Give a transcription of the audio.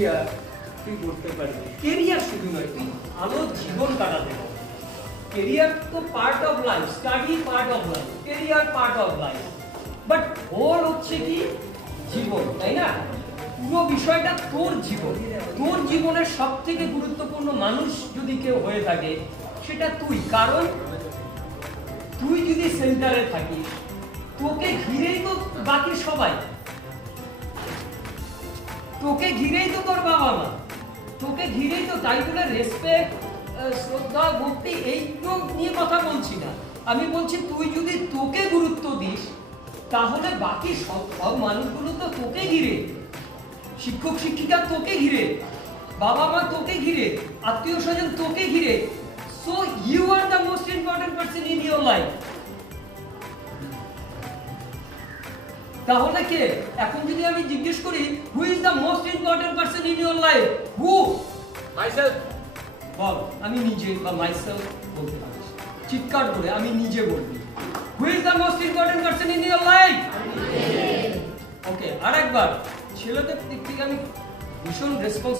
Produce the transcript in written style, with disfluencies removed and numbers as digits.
Career তুই করতে পারবি। কেরিয়ার শুধু নয়, তুই ভালো জীবন কাটাতে পারবি। কেরিয়ার তো part of life, study part of life, career part of life, but whole হচ্ছে কি জীবন, তাই না? পুরো বিষয়টা তোর জীবন। তোর জীবনের সব থেকে গুরুত্বপূর্ণ মানুষ যদি কেউ হয়ে থাকে সেটা তুই। কারণ তুই যদি সেন্টারে থাকিস, তোকে ঘিরেই তো বাকি সবাই, তোকে ঘিরেই তো তোর বাবা মা, তোকে ঘিরেই তো। তাই বলে রেসপেক্ট, শ্রদ্ধা, ভক্তি এইগুলো নিয়ে কথা বলছি না। আমি বলছি তুই যদি তোকে গুরুত্ব দিস তাহলে বাকি সব মানুষগুলো তো তোকে ঘিরে। শিক্ষক শিক্ষিকা তোকে ঘিরে, বাবা মা তোকে ঘিরে, আত্মীয় স্বজন তোকে ঘিরে। So you are the most important person in your life. তাহলে কে? এখন যদি আমি জিজ্ঞেস করি who is the most important person in your life, who? Myself. বল। আমি নিজে বা মাইসেলফ বলতে পারিস, চিৎকার করে আমি নিজে বলবি। Who is the most important person in your life? Okay, আরেকবার। ছেলেদের দিক থেকে আমি ভীষণ রেসপন্স